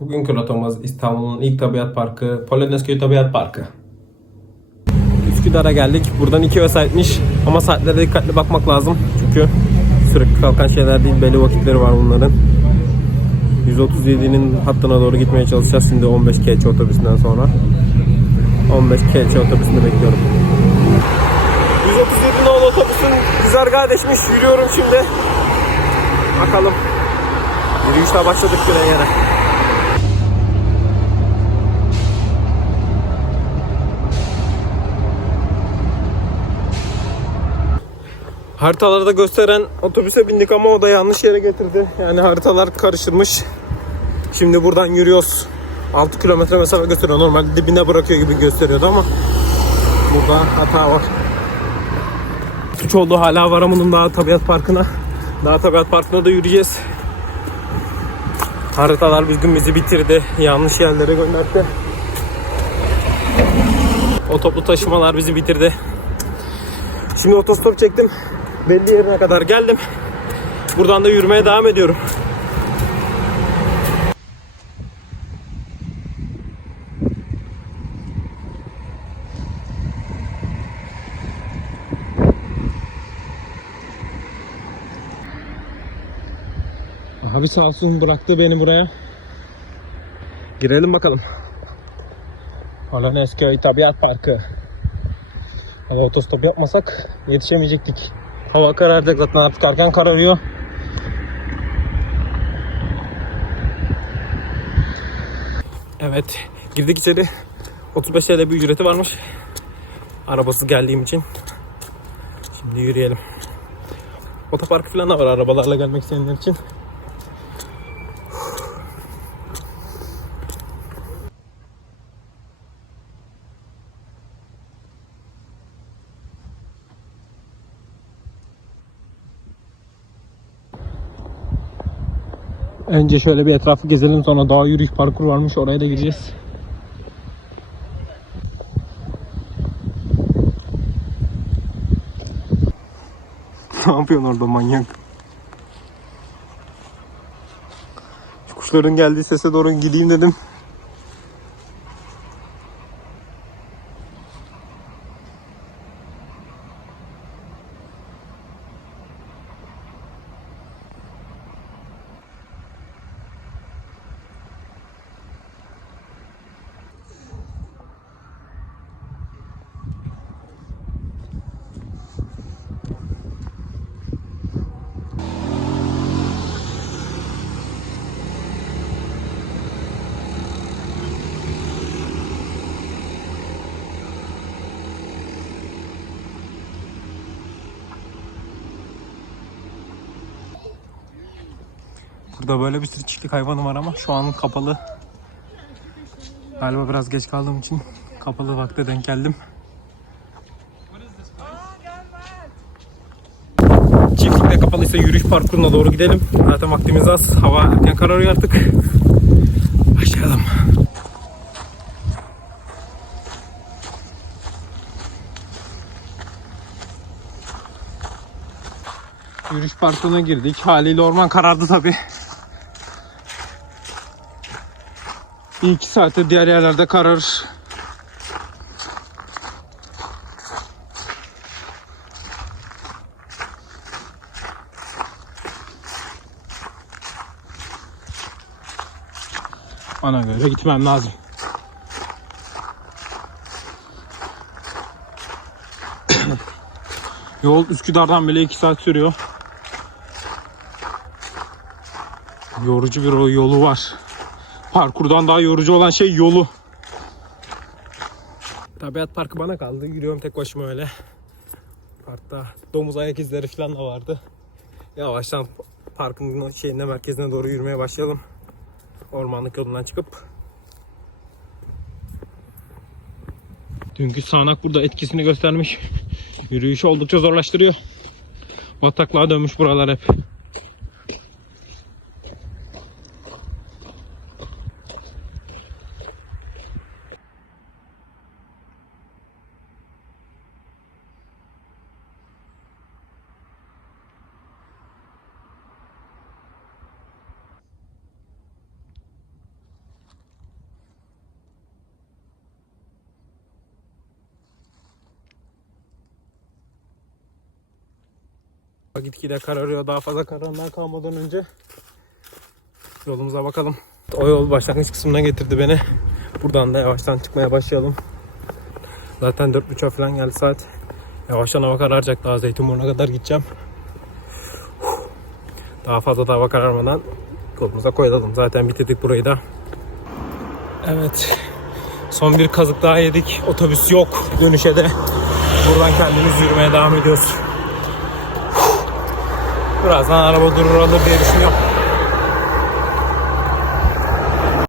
Bugünkü rotamız İstanbul'un ilk tabiat parkı Polonezköy Tabiat Parkı. Üsküdar'a geldik. Buradan iki vesayetmiş ama saatlere dikkatli bakmak lazım. Çünkü sürekli kalkan şeyler değil belli vakitleri var bunların. 137'nin hattına doğru gitmeye çalışacağız şimdi 15 KH otobüsünden sonra. 15 KH otobüsünü bekliyorum. 137 nolu otobüsün güzergahı değişmiş. Yürüyorum şimdi. Bakalım. Yürüyüşle başladık güne yere. Haritalarda gösteren otobüse bindik ama o da yanlış yere getirdi. Yani haritalar karıştırmış. Şimdi buradan yürüyoruz. 6 kilometre mesafe gösteriyor. Normalde dibine bırakıyor gibi gösteriyordu ama burada hata var. Suç oldu hala varamadım daha tabiat parkına. Daha tabiat parkına da yürüyeceğiz. Haritalar bir gün bizi bitirdi. Yanlış yerlere gönderdi. O toplu taşımalar bizi bitirdi. Şimdi otostop çektim. Belli yerine kadar geldim. Buradan da yürümeye devam ediyorum. Abi sağ olsun bıraktı beni buraya. Girelim bakalım. Polonezköy Tabiat Parkı. Hadi otostop yapmasak yetişemeyecektik. Hava kararacak zaten artık erken kararıyor. Evet girdik içeri. 35 TL bir ücreti varmış. Arabası geldiğim için. Şimdi yürüyelim. Otoparkı falan da var arabalarla gelmek isteyenler için. Önce şöyle bir etrafı gezelim sonra dağ yürüyüş parkur varmış oraya da gireceğiz. ne yapıyorsun orada manyak? Şu kuşların geldiği sese doğru gideyim dedim. Burada böyle bir sürü çiftlik hayvanı var ama şu an kapalı. Galiba biraz geç kaldığım için kapalı vakte denk geldim. Çiftlikte kapalıysa yürüyüş parkuruna doğru gidelim. Zaten vaktimiz az. Hava erken kararıyor artık. Başlayalım. Yürüyüş parkuruna girdik. Haliyle orman karardı tabi. Bir iki saate diğer yerlerde kararır. Ona göre gitmem lazım. Yol Üsküdar'dan bile 2 saat sürüyor. Yorucu bir yolu var. Parkurdan daha yorucu olan şey yolu. Tabiat parkı bana kaldı. Yürüyorum tek başıma öyle. Parkta domuz ayak izleri falan da vardı. Yavaştan parkın şeyine merkezine doğru yürümeye başlayalım. Ormanlık yolundan çıkıp. Dünkü sağanak burada etkisini göstermiş. Yürüyüşü oldukça zorlaştırıyor. Bataklığa dönmüş buralar hep. Gitgide kararıyor. Daha fazla karanlığa kalmadan önce yolumuza bakalım. O yol başlangıç kısmına getirdi beni. Buradan da yavaştan çıkmaya başlayalım. Zaten 4.30'a falan geldi saat. Yavaştan hava kararacak. Daha Zeytinburnu'na kadar gideceğim. Daha fazla da hava kararmadan yolumuza koyalım. Zaten bitirdik burayı da. Evet. Son bir kazık daha yedik. Otobüs yok dönüşe de. Buradan kendimiz yürümeye devam ediyoruz. Birazdan araba durur alır diye düşünüyorum.